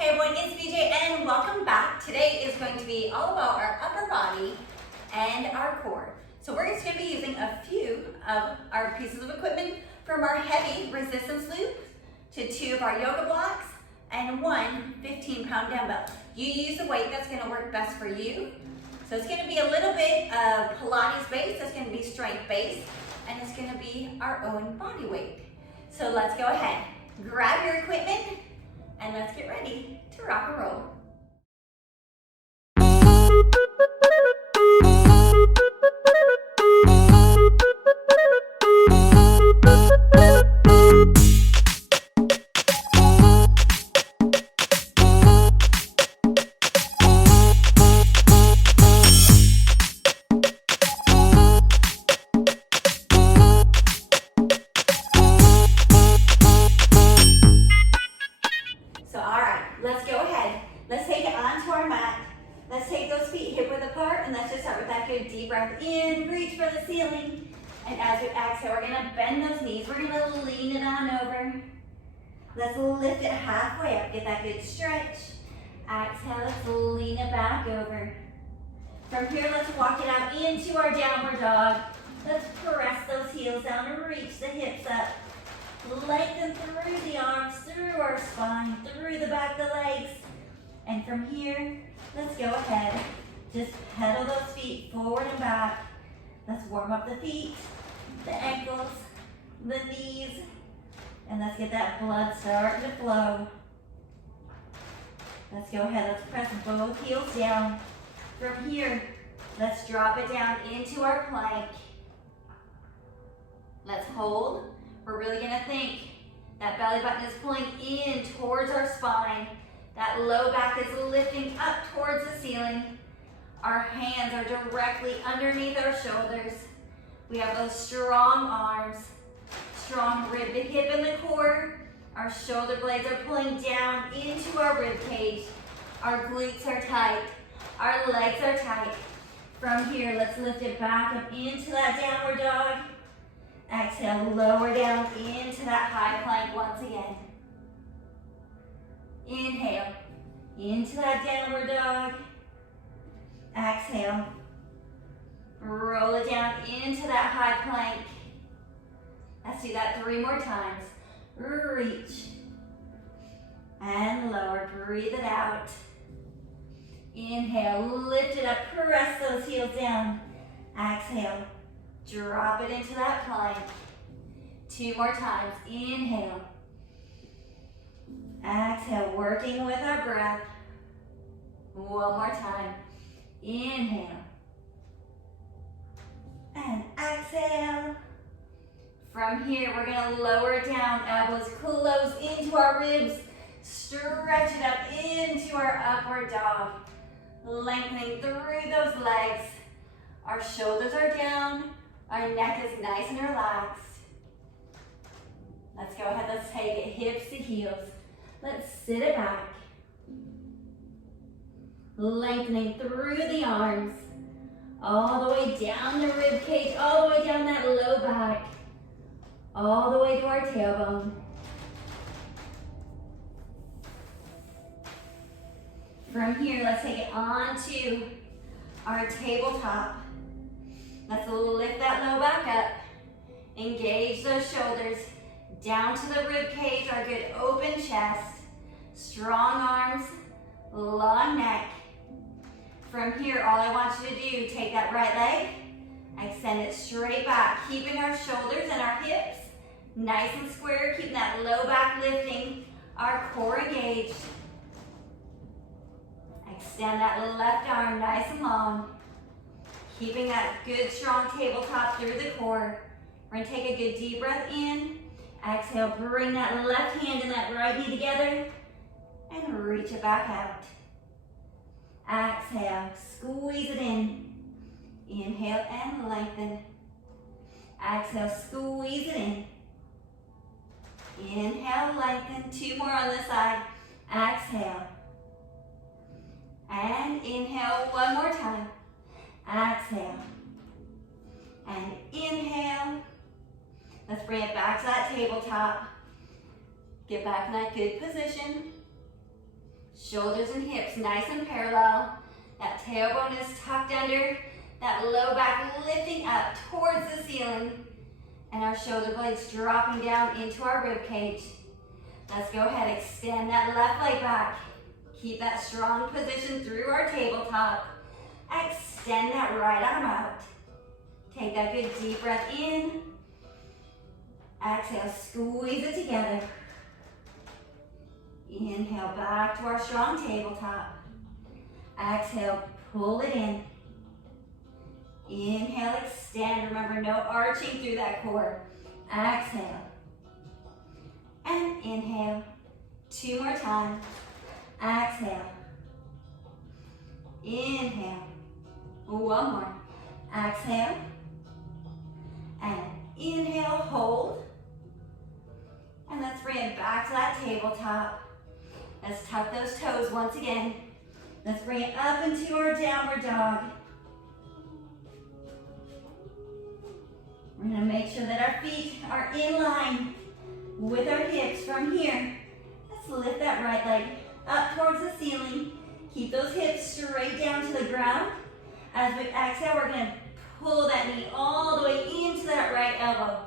Hey everyone, it's VJ and welcome back. Today is going to be all about our upper body and our core. So we're just going to be using a few of our pieces of equipment, from our heavy resistance loop to 2 of our yoga blocks and 1 15-pound dumbbell. You use the weight that's going to work best for you. So it's going to be a little bit of Pilates based, it's going to be strength based, and it's going to be our own body weight. So let's go ahead, grab your equipment, and let's get ready to rock and roll. Let's go ahead. Let's take it onto our mat. Let's take those feet hip width apart, and let's just start with that good deep breath in, reach for the ceiling. And as we exhale, we're gonna bend those knees. We're gonna lean it on over. Let's lift it halfway up, get that good stretch. Exhale, let's lean it back over. From here, let's walk it out into our downward dog. Let's press those heels down and reach the hips up. Lengthen through the arms, through our spine, through the back of the legs. And from here, let's go ahead. Just pedal those feet forward and back. Let's warm up the feet, the ankles, the knees, and let's get that blood starting to flow. Let's go ahead, let's press both heels down. From here, let's drop it down into our plank. Let's hold. We're really gonna think that belly button is pulling in towards our spine. That low back is lifting up towards the ceiling. Our hands are directly underneath our shoulders. We have those strong arms, strong rib to hip in the core. Our shoulder blades are pulling down into our rib cage. Our glutes are tight. Our legs are tight. From here, let's lift it back up into that downward dog. Exhale, lower down into that high plank once again. Inhale, into that downward dog. Exhale, roll it down into that high plank. Let's do that 3 more times. Reach and lower, breathe it out. Inhale, lift it up, press those heels down. Exhale. Drop it into that plank. 2 more times. Inhale. Exhale, working with our breath. 1 more time. Inhale. And exhale. From here, we're gonna lower it down. Elbows close into our ribs. Stretch it up into our upward dog. Lengthening through those legs. Our shoulders are down. Our neck is nice and relaxed. Let's go ahead, let's take it hips to heels. Let's sit it back. Lengthening through the arms, all the way down the rib cage, all the way down that low back, all the way to our tailbone. From here, let's take it onto our tabletop. Let's lift that low back up. Engage those shoulders down to the rib cage, our good open chest. Strong arms, long neck. From here, all I want you to do, take that right leg, extend it straight back, keeping our shoulders and our hips nice and square, keeping that low back lifting, our core engaged. Extend that left arm nice and long. Keeping that good strong tabletop through the core. We're gonna take a good deep breath in. Exhale, bring that left hand and that right knee together and reach it back out. Exhale, squeeze it in. Inhale and lengthen. Exhale, squeeze it in. Inhale, lengthen. 2 more on this side. Exhale. And inhale 1 more time. Exhale. And inhale. Let's bring it back to that tabletop. Get back in that good position. Shoulders and hips nice and parallel. That tailbone is tucked under. That low back lifting up towards the ceiling. And our shoulder blades dropping down into our rib cage. Let's go ahead, extend that left leg back. Keep that strong position through our tabletop. Extend that right arm out. Take that good deep breath in. Exhale, squeeze it together. Inhale, back to our strong tabletop. Exhale, pull it in. Inhale, extend. Remember, no arching through that core. Exhale. And inhale. 2 more times. Exhale. Inhale. 1 more. Exhale. And inhale, hold. And let's bring it back to that tabletop. Let's tuck those toes once again. Let's bring it up into our downward dog. We're gonna make sure that our feet are in line with our hips from here. Let's lift that right leg up towards the ceiling. Keep those hips straight down to the ground. As we exhale, we're gonna pull that knee all the way into that right elbow.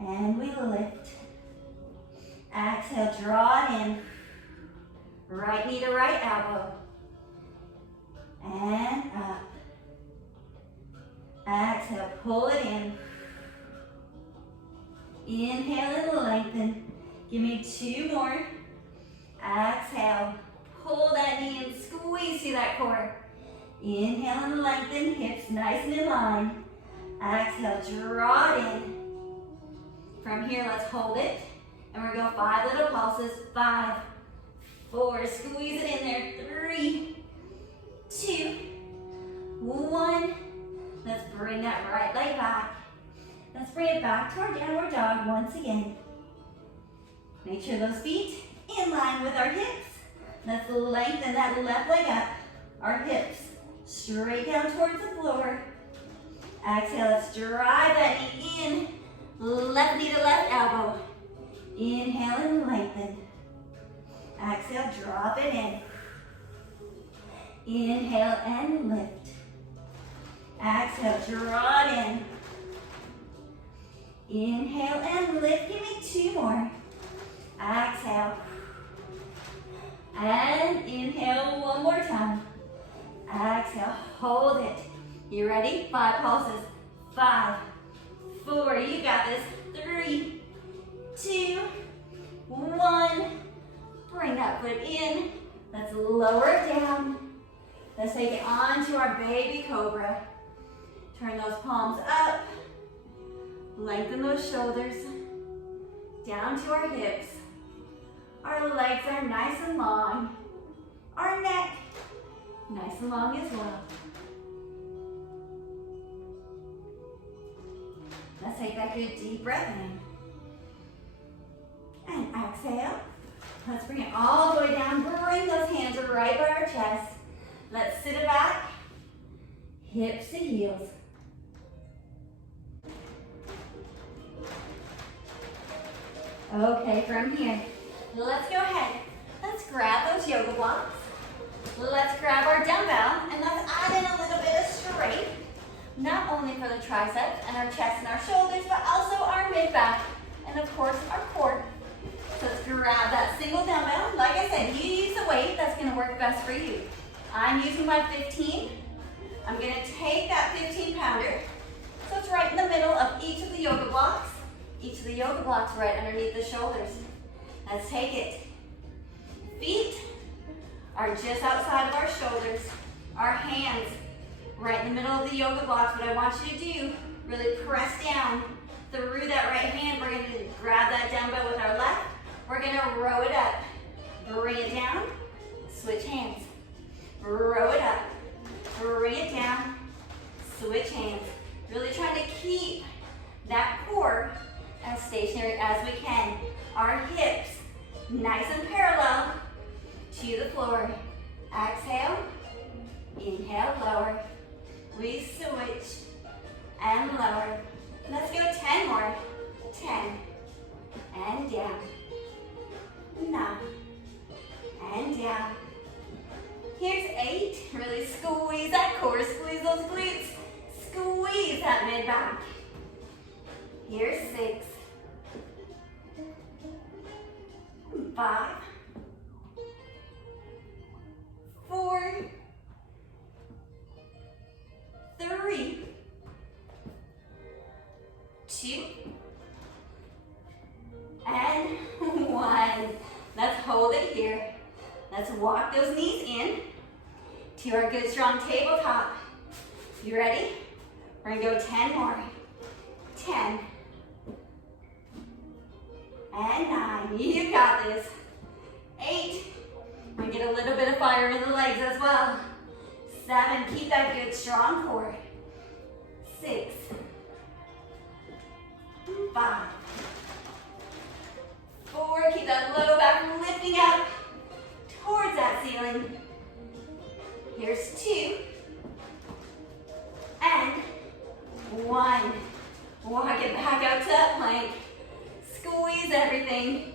And we lift. Exhale, draw it in. Right knee to right elbow. And up. Exhale, pull it in. Inhale and lengthen. Give me 2 more. Exhale, pull that knee and squeeze through that core. Inhale and lengthen, hips nice and in line. Exhale, draw it in. From here, let's hold it. And we're going to go 5 little pulses. 5, 4, squeeze it in there. 3, 2, 1. Let's bring that right leg back. Let's bring it back to our downward dog once again. Make sure those feet in line with our hips. Let's lengthen that left leg up. Our hips straight down towards the floor. Exhale, let's drive that knee in. Left knee to left elbow. Inhale and lengthen. Exhale, drop it in. Inhale and lift. Exhale, draw it in. Inhale and lift. Give me 2 more. Exhale. And inhale 1 more time. Exhale, hold it. You ready? 5 pulses. 5, 4, you got this. 3, 2, 1. Bring that foot in. Let's lower it down. Let's take it onto our baby cobra. Turn those palms up. Lengthen those shoulders. Down to our hips. Our legs are nice and long. Our neck, nice and long as well. Let's take that good deep breath in. And exhale. Let's bring it all the way down. Bring those hands right by our chest. Let's sit it back. Hips to heels. Okay, from here, let's go ahead. Let's grab those yoga blocks. Let's grab our dumbbell and let's add in a little bit of strength. Not only for the triceps and our chest and our shoulders, but also our mid-back and of course our core. So let's grab that single dumbbell. Like I said, you use the weight that's gonna work best for you. I'm using my 15. I'm gonna take that 15-pounder. So it's right in the middle of each of the yoga blocks. Each of the yoga blocks right underneath the shoulders. Let's take it. Feet are just outside of our shoulders. Our hands right in the middle of the yoga blocks. What I want you to do, really press down through that right hand. We're gonna grab that dumbbell with our left. We're gonna row it up. Bring it down, switch hands. Row it up, bring it down, switch hands. Really trying to keep that core as stationary as we can. Our hips nice and parallel to the floor. Exhale, inhale, lower. We switch and lower. Let's go 10 more. 10 and down. 9 Squeeze that core, squeeze those glutes. Squeeze that mid back. Here's 6, 5, 4, 3, 2, and 1. Let's hold it here. Let's walk those knees in to our good strong tabletop. You ready? We're gonna go 10 more. 10. And 9. You got this. 8. We're gonna get a little bit of fire in the legs as well. 7. Keep that good strong core. 6. 5. 4. Keep that low back lifting up towards that ceiling. Here's 2. And 1. Walk it back out to that plank. Squeeze everything.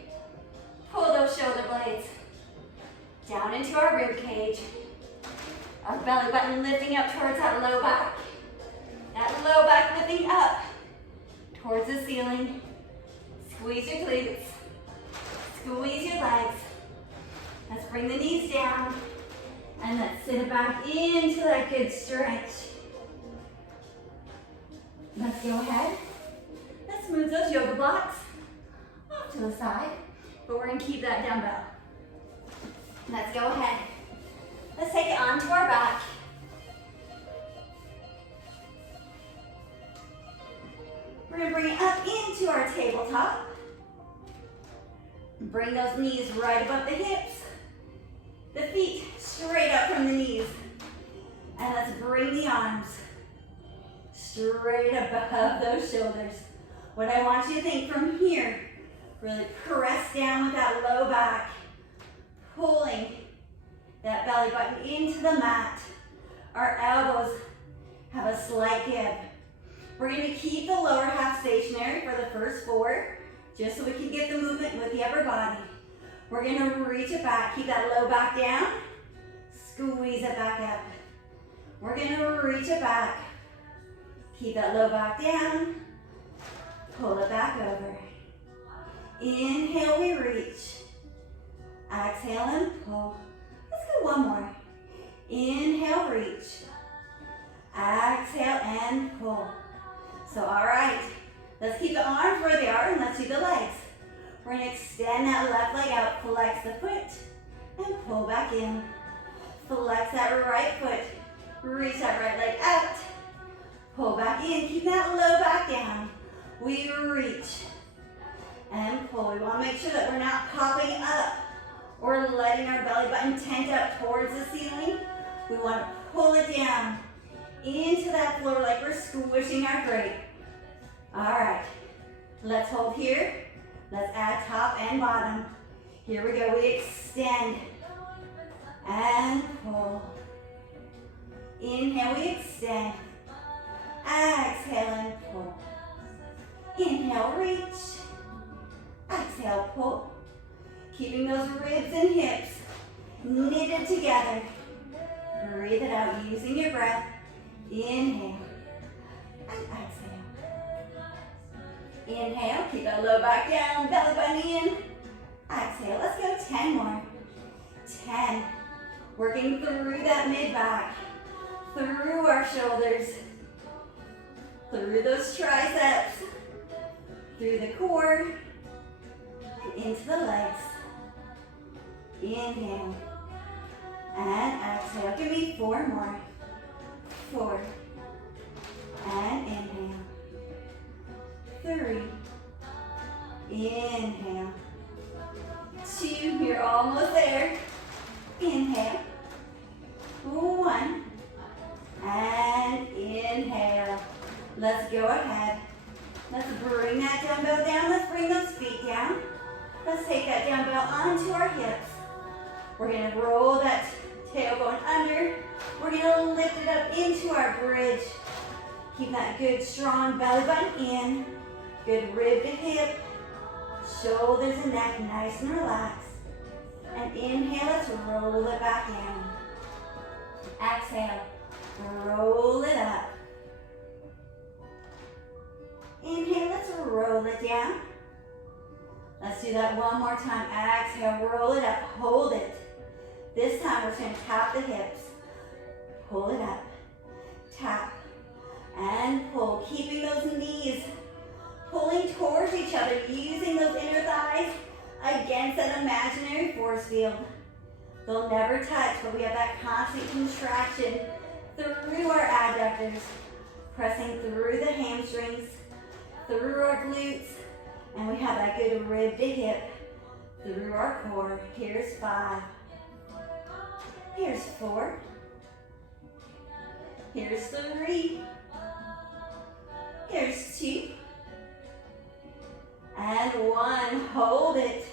Pull those shoulder blades down into our rib cage. Our belly button lifting up towards that low back. That low back lifting up towards the ceiling. Squeeze your glutes. Squeeze your legs. Let's bring the knees down. And let's sit it back into that good stretch. Let's go ahead. Let's move those yoga blocks off to the side. But we're going to keep that dumbbell. Let's go ahead. Let's take it onto our back. We're going to bring it up into our tabletop. Bring those knees right above the hips. The feet straight up from the knees. And let's bring the arms straight above those shoulders. What I want you to think from here, really press down with that low back, pulling that belly button into the mat. Our elbows have a slight give. We're going to keep the lower half stationary for the first 4, just so we can get the movement with the upper body. We're going to reach it back, keep that low back down, squeeze it back up. We're going to reach it back, keep that low back down, pull it back over. Inhale, we reach. Exhale and pull. Let's go one more. Inhale, reach. Exhale and pull. So, all right. Let's keep the arms where they are and let's do the legs. We're going to extend that left leg out, flex the foot, and pull back in. Flex that right foot. Reach that right leg out. Pull back in. Keep that low back down. We reach and pull. We want to make sure that we're not popping up or letting our belly button tent up towards the ceiling. We want to pull it down into that floor like we're squishing our grate. All right, let's hold here. Let's add top and bottom. Here we go, we extend and pull. Inhale, we extend. Exhale and pull. Inhale, reach. Exhale, pull. Keeping those ribs and hips knitted together. Breathe it out using your breath. Inhale and exhale. Inhale, keep that low back down, belly button in. Exhale, let's go 10 more. 10. Working through that mid-back, through our shoulders, through those triceps, through the core, and into the legs. Inhale and exhale. Give me 4 more. 4 and inhale. 3. Inhale. 2. You're almost there. Inhale. 1 and inhale. Let's go ahead. Let's bring that dumbbell down. Let's bring those feet down. Let's take that dumbbell onto our hips. We're going to roll that tail going under. We're going to lift it up into our bridge. Keep that good strong belly button in. Good rib to hip. Shoulders and neck nice and relaxed. And inhale, let's roll it back in. Exhale, roll it up. Inhale, let's roll it down. Let's do that one more time. Exhale, roll it up, hold it. This time we're going to tap the hips. Pull it up, tap, and pull. Keeping those knees pulling towards each other, using those inner thighs against that imaginary force field. They'll never touch, but we have that constant contraction through our adductors, pressing through the hamstrings, through our glutes, and we have that good rib to hip through our core. Here's 5. Here's 4. Here's 3. Here's 2. And 1. Hold it.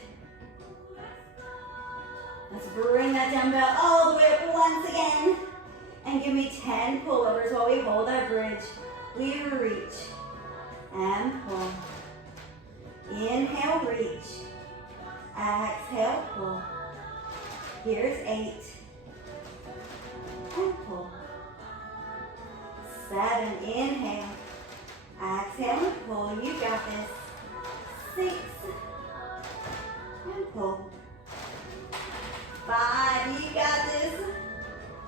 Let's bring that dumbbell all the way up once again. And give me 10 pullovers while we hold our bridge. We reach and pull. Inhale, reach. Exhale, pull. Here's 8. And pull. 7, inhale. Exhale and pull. You got this. 6. And pull. 5, you got this.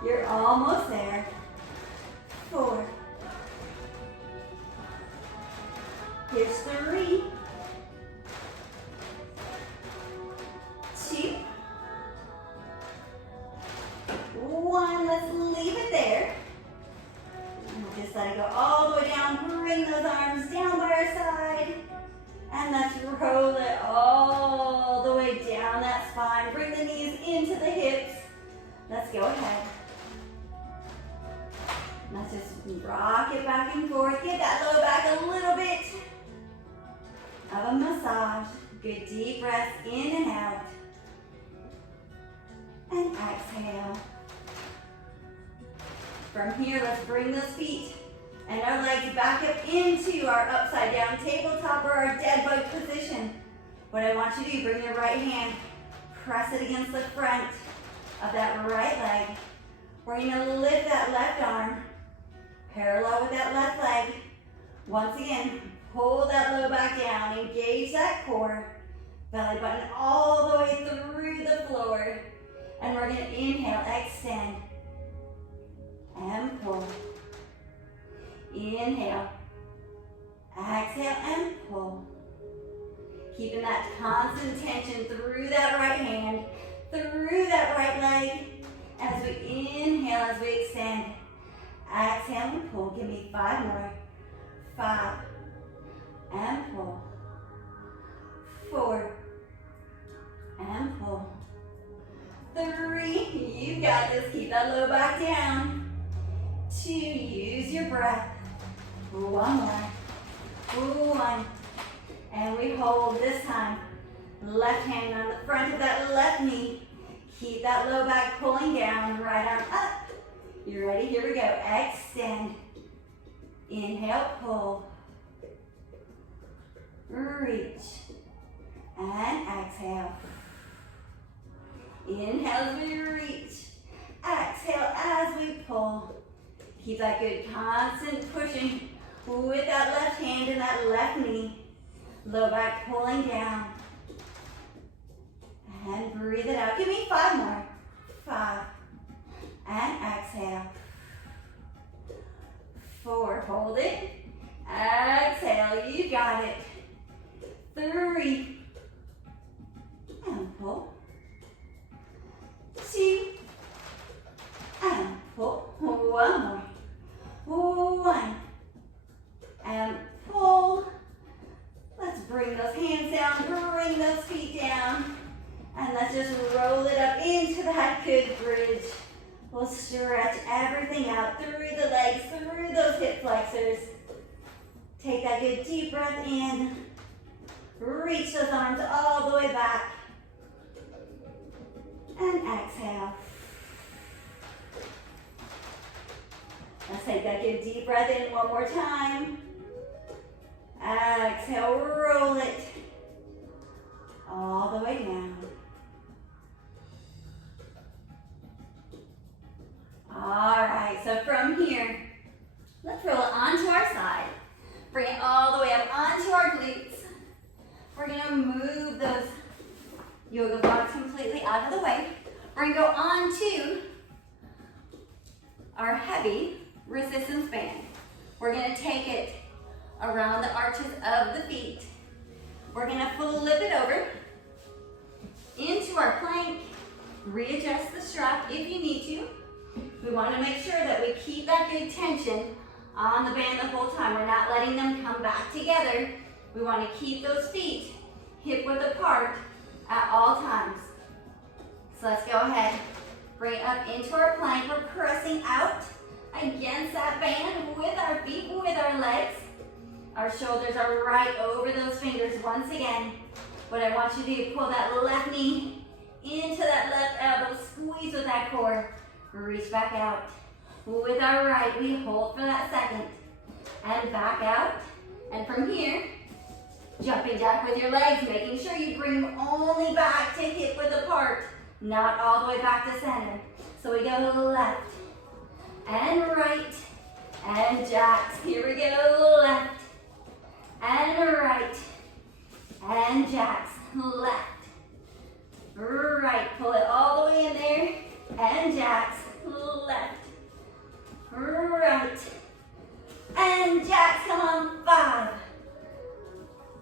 You're almost there. 4. Here's 3. 2. 1. Let's leave it there. And we'll just let it go all the way down. Bring those arms down by our side. And let's roll it all the way down that spine. Bring the knees into the hips. Let's go ahead. Let's just rock it back and forth. Give that low back a little bit of a massage. Good deep breath in and out. And exhale. From here, let's bring those feet and our legs back up into our upside down tabletop or our dead bug position. What I want you to do, bring your right hand, press it against the front of that right leg. We're gonna lift that left arm, parallel with that left leg. Once again, pull that low back down, engage that core, belly button all the way through the floor. And we're gonna inhale, extend, and pull. Inhale, exhale, and pull. Keeping that constant tension through that right hand, through that right leg. As we inhale, as we extend, exhale and pull. Give me 5 more. 5, and pull. 4, and pull. 3, you got this. Keep that low back down. 2, use your breath. 1 more. 1. And we hold this time. Left hand on the front of that left knee. Keep that low back pulling down. Right arm up. You ready? Here we go. Extend. Inhale, pull. Reach. And exhale. Inhale as we reach. Exhale as we pull. Keep that good constant pushing with that left hand and that left knee. Low back pulling down. And breathe it out. Give me 5 more. 5. And exhale. 4. Hold it. Exhale. You got it. 3. And pull. 2. And pull. 1 more. 1. And pull. Let's bring those hands down, bring those feet down. And let's just roll it up into that good bridge. We'll stretch everything out through the legs, through those hip flexors. Take that good deep breath in. Reach those arms all the way back. And exhale. Let's take that good deep breath in one more time. Exhale, roll it all the way down. All right, so from here, let's roll it onto our side. Bring it all the way up onto our glutes. We're gonna move those yoga blocks completely out of the way. We're gonna go onto our heavy resistance band. We're gonna take it around the arches of the feet. We're gonna flip it over into our plank. Readjust the strap if you need to. We wanna make sure that we keep that good tension on the band the whole time. We're not letting them come back together. We wanna keep those feet hip width apart at all times. So let's go ahead, bring it up into our plank. We're pressing out against that band with our feet, with our legs. Our shoulders are right over those fingers. Once again, what I want you to do, pull that left knee into that left elbow, squeeze with that core, reach back out. With our right, we hold for that second, and back out. And from here, jumping jack with your legs, making sure you bring them only back to hip width apart, not all the way back to center. So we go left and right and jacks. Here we go, left and right and jacks. Left, right, pull it all the way in there and jacks. Left, right, and jacks. Come on, 5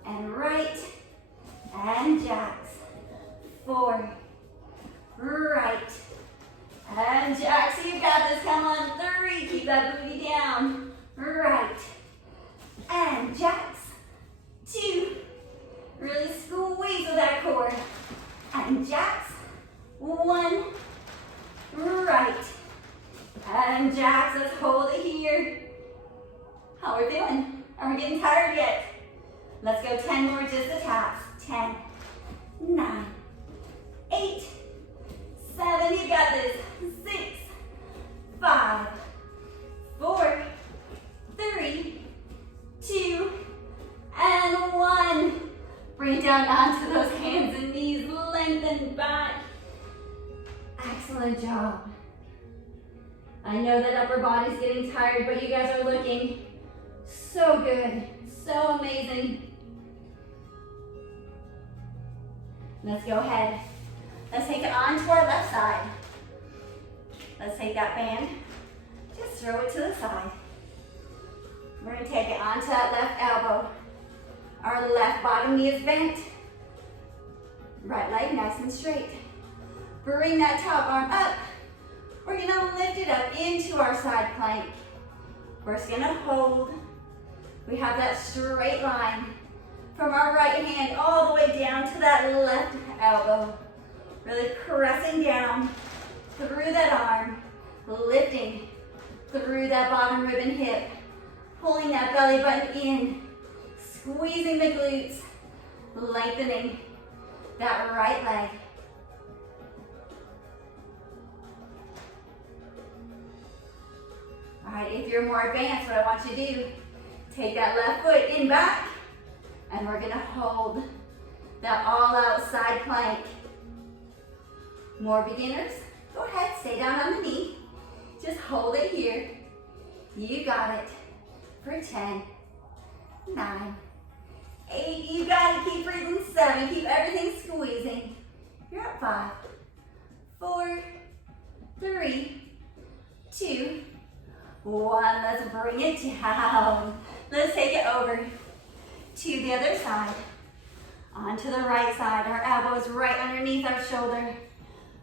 and right and jacks. 4, right and jacks. You got this. Come on, 3. Keep that booty down. Right and jacks. 2. Really squeeze with that core. And jacks. 1. Right and jacks. Let's hold it here. How are we feeling? Are we getting tired yet? Let's go 10 more, just the taps. 10, 9, 8, 7. You got this. 6, 5, 4, 3, 2, and 1. Bring it down onto those hands and knees. Lengthen back. Excellent job. I know that upper body's getting tired, but you guys are looking so good, so amazing. Let's go ahead. Let's take it onto our left side. Let's take that band, just throw it to the side. We're gonna take it onto that left elbow. Our left bottom knee is bent. Right leg nice and straight. Bring that top arm up. We're gonna lift it up into our side plank. We're just gonna hold. We have that straight line from our right hand all the way down to that left elbow. Really pressing down through that arm, lifting through that bottom rib and hip, pulling that belly button in, squeezing the glutes, lengthening that right leg. All right, if you're more advanced, what I want you to do, take that left foot in back, and we're gonna hold that all out side plank. More beginners, go ahead, stay down on the knee. Just hold it here. You got it. For 10, 9, 8, you got it. Keep breathing. 7, keep everything squeezing. You're at 5, 4, 3, 2, 1. Let's bring it down. Let's take it over to the other side. Onto the right side. Our elbows right underneath our shoulder.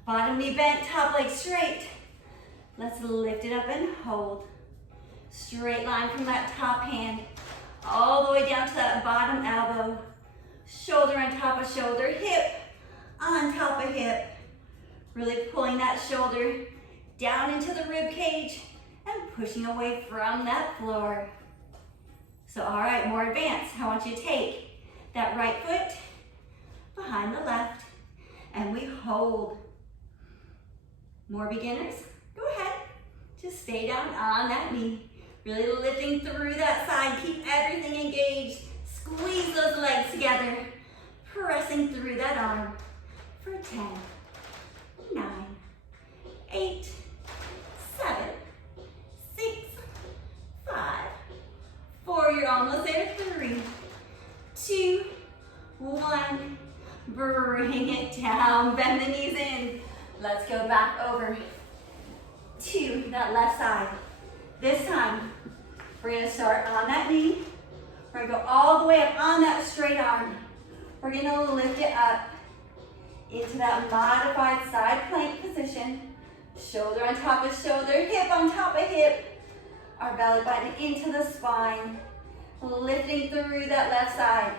Bottom knee bent, top leg straight. Let's lift it up and hold. Straight line from that top hand all the way down to that bottom elbow. Shoulder on top of shoulder, hip on top of hip. Really pulling that shoulder down into the rib cage and pushing away from that floor. So, all right, more advanced. I want you to take that right foot behind the left and we hold. More beginners, go ahead. Just stay down on that knee. Really lifting through that side. Keep everything engaged. Squeeze those legs together. Pressing through that arm for 10, 9, 8, 7, let's go back over to that left side. This time, we're gonna start on that knee. We're gonna go all the way up on that straight arm. We're gonna lift it up into that modified side plank position. Shoulder on top of shoulder, hip on top of hip. Our belly button into the spine, lifting through that left side.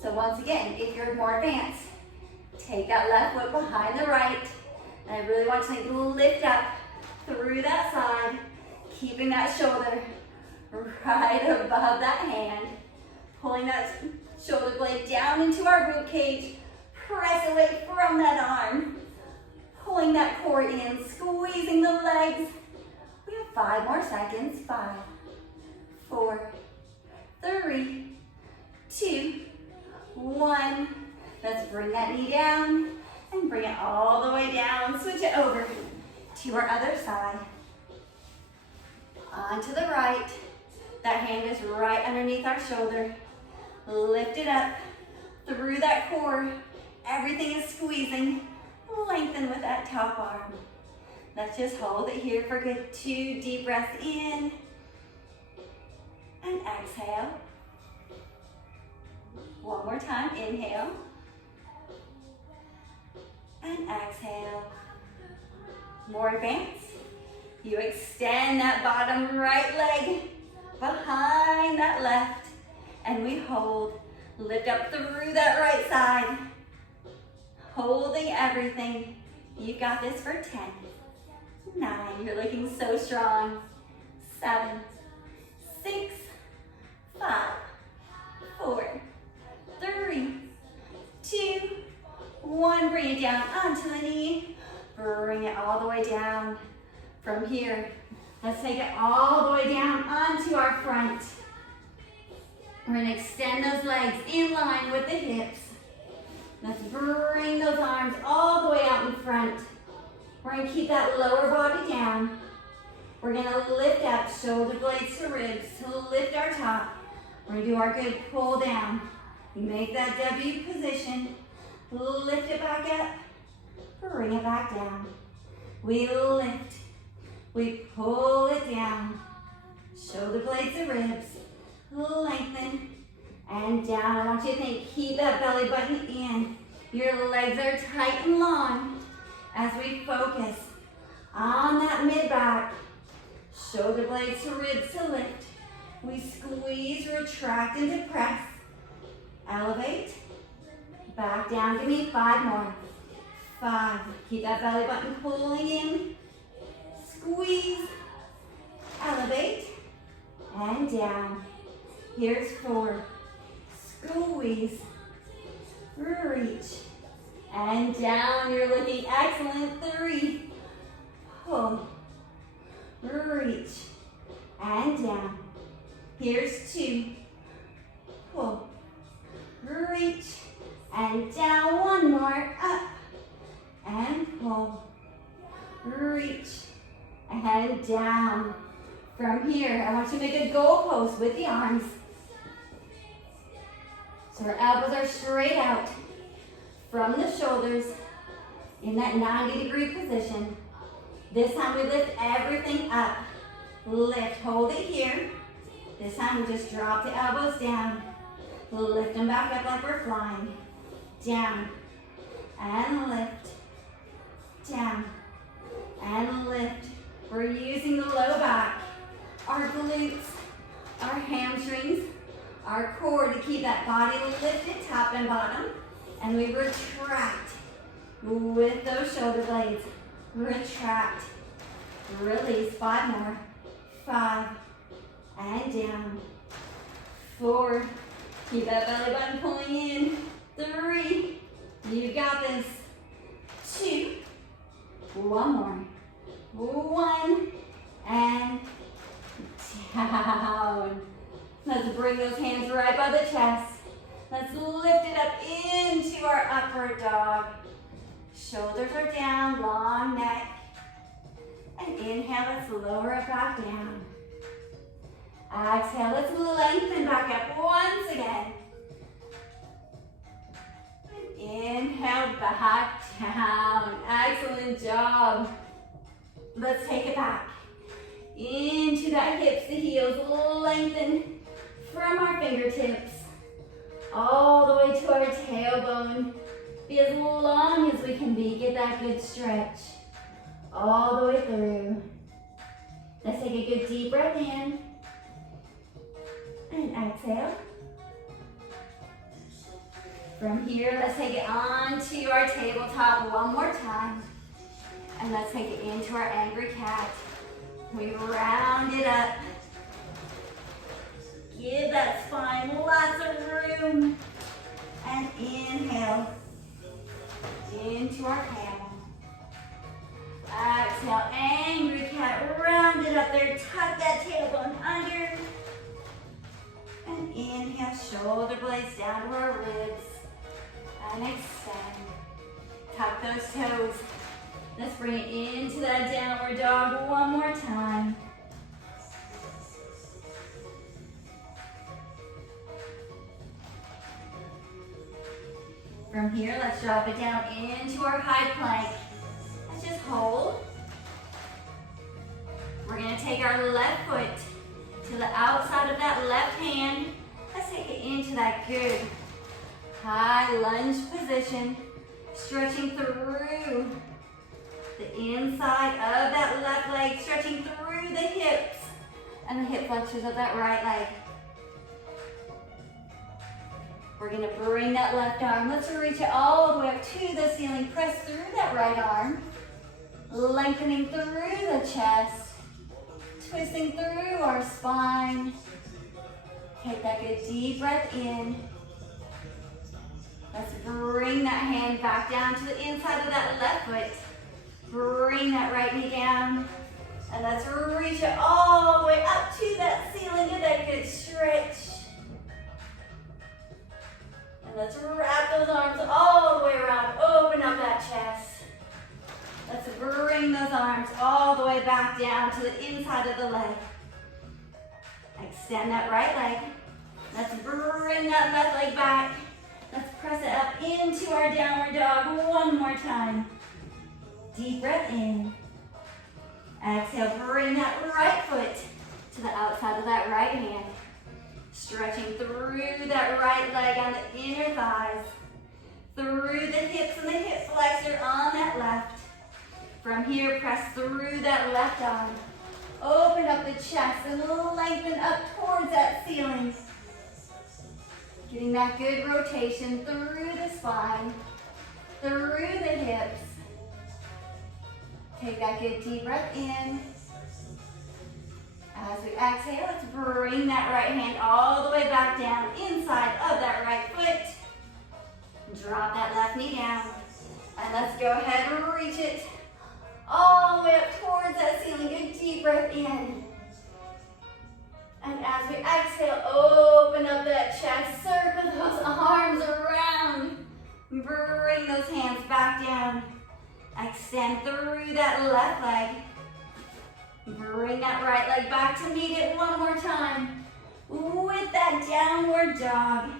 So once again, if you're more advanced, take that left foot behind the right. And I really want you to lift up through that side, keeping that shoulder right above that hand. Pulling that shoulder blade down into our rib cage. Press away from that arm. Pulling that core in, squeezing the legs. We have 5 more seconds. 5, 4, 3, 2, 1. Let's bring that knee down and bring it all the way down. Switch it over to our other side. Onto the right. That hand is right underneath our shoulder. Lift it up through that core. Everything is squeezing. Lengthen with that top arm. Let's just hold it here for good. 2 deep breaths in. And exhale. One more time. Inhale. And exhale. More advanced. You extend that bottom right leg behind that left. And we hold. Lift up through that right side. Holding everything. You got this for 10. 9. You're looking so strong. 7, 6, 5, 4, 3, 2, 1. Bring it down onto the knee. Bring it all the way down. From here, let's take it all the way down onto our front. We're going to extend those legs in line with the hips. Let's bring those arms all the way out in front. We're going to keep that lower body down. We're going to lift up, shoulder blades to ribs, to lift our top. We're going to do our good pull down. Make that W position. Lift it back up. Bring it back down. We lift. We pull it down. Shoulder blades to ribs. Lengthen. And down. I want you to think, keep that belly button in. Your legs are tight and long as we focus on that mid-back. Shoulder blades to ribs to lift. We squeeze, retract, and depress. Elevate. Back down. Give me 5 more. 5. Keep that belly button pulling in. Squeeze. Elevate. And down. Here's 4. Squeeze, reach, and down. You're looking excellent. 3, pull, reach, and down. Here's 2, pull, reach, and down. 1 more, up, and pull, reach, and down. From here, I want you to make a goalpost with the arms. So our elbows are straight out from the shoulders in that 90-degree position. This time we lift everything up. Lift, hold it here. This time we just drop the elbows down. Lift them back up like we're flying. Down and lift. Down and lift. We're using the low back, our glutes, our hamstrings, our core to keep that body lifted, top and bottom. And we retract with those shoulder blades. Retract. Release. 5 more. 5. And down. 4. Keep that belly button pulling in. 3. You got this. 2. 1 more. 1. And down. Let's bring those hands right by the chest. Let's lift it up into our upward dog. Shoulders are down, long neck. And inhale, let's lower it back down. Exhale, let's lengthen back up once again. And inhale, back down. Excellent Good job. Let's take it back. Into that hips to heels, lengthen from our fingertips all the way to our tailbone. Be as long as we can be. Get that good stretch all the way through. Let's take a good deep breath in and exhale. From here, let's take it onto our tabletop one more time. And let's take it into our angry cat. We round it up. Give that spine lots of room. And inhale into our camel. Exhale, angry cat, round it up there. Tuck that tailbone under. And inhale, shoulder blades down to our ribs. And extend. Tuck those toes. Let's bring it into that downward dog one more time. From here, let's drop it down into our high plank. Let's just hold. We're gonna take our left foot to the outside of that left hand. Let's take it into that good high lunge position, stretching through the inside of that left leg, stretching through the hips and the hip flexors of that right leg. We're gonna bring that left arm. Let's reach it all the way up to the ceiling. Press through that right arm, lengthening through the chest, twisting through our spine. Take that good deep breath in. Let's bring that hand back down to the inside of that left foot. Bring that right knee down. And let's reach it all the way up to that ceiling. Get that good stretch. And let's wrap those arms all the way around. Open up that chest. Let's bring those arms all the way back down to the inside of the leg. Extend that right leg. Let's bring that left leg back. Let's press it up into our downward dog one more time. Deep breath in. Exhale, bring that right foot to the outside of that right hand. Stretching through that right leg on the inner thighs. Through the hips and the hip flexor on that left. From here, press through that left arm. Open up the chest and lengthen up towards that ceiling. Getting that good rotation through the spine, through the hips. Take that good deep breath in. As we exhale, let's bring that right hand all the way back down inside of that right foot. Drop that left knee down. And let's go ahead and reach it all the way up towards that ceiling. Good deep breath in. And as we exhale, open up that chest, circle those arms around. Bring those hands back down. Extend through that left leg. Bring that right leg back to meet it one more time with that downward dog.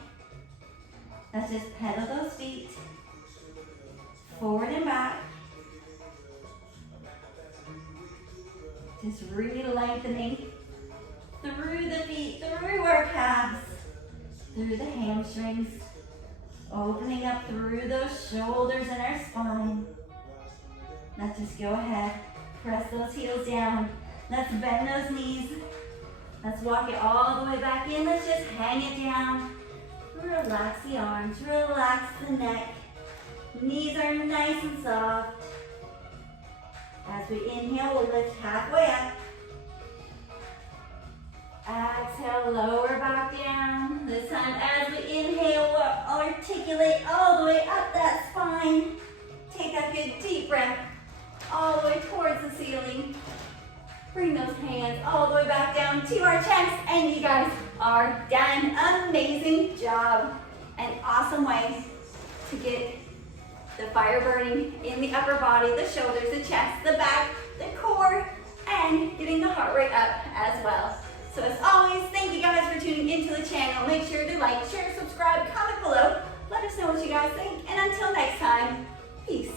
Let's just pedal those feet forward and back. Just really lengthening through the feet, through our calves, through the hamstrings, opening up through those shoulders and our spine. Let's just go ahead, press those heels down. Let's bend those knees. Let's walk it all the way back in. Let's just hang it down. Relax the arms, relax the neck. Knees are nice and soft. As we inhale, we'll lift halfway up. Exhale, lower back down. This time as we inhale, we'll articulate all the way up that spine. Take that good deep breath all the way towards the ceiling. Bring those hands all the way back down to our chest, and you guys are done. Amazing job. An awesome way to get the fire burning in the upper body, the shoulders, the chest, the back, the core, and getting the heart rate up as well. So as always, thank you guys for tuning into the channel. Make sure to like, share, subscribe, comment below. Let us know what you guys think. And until next time, peace.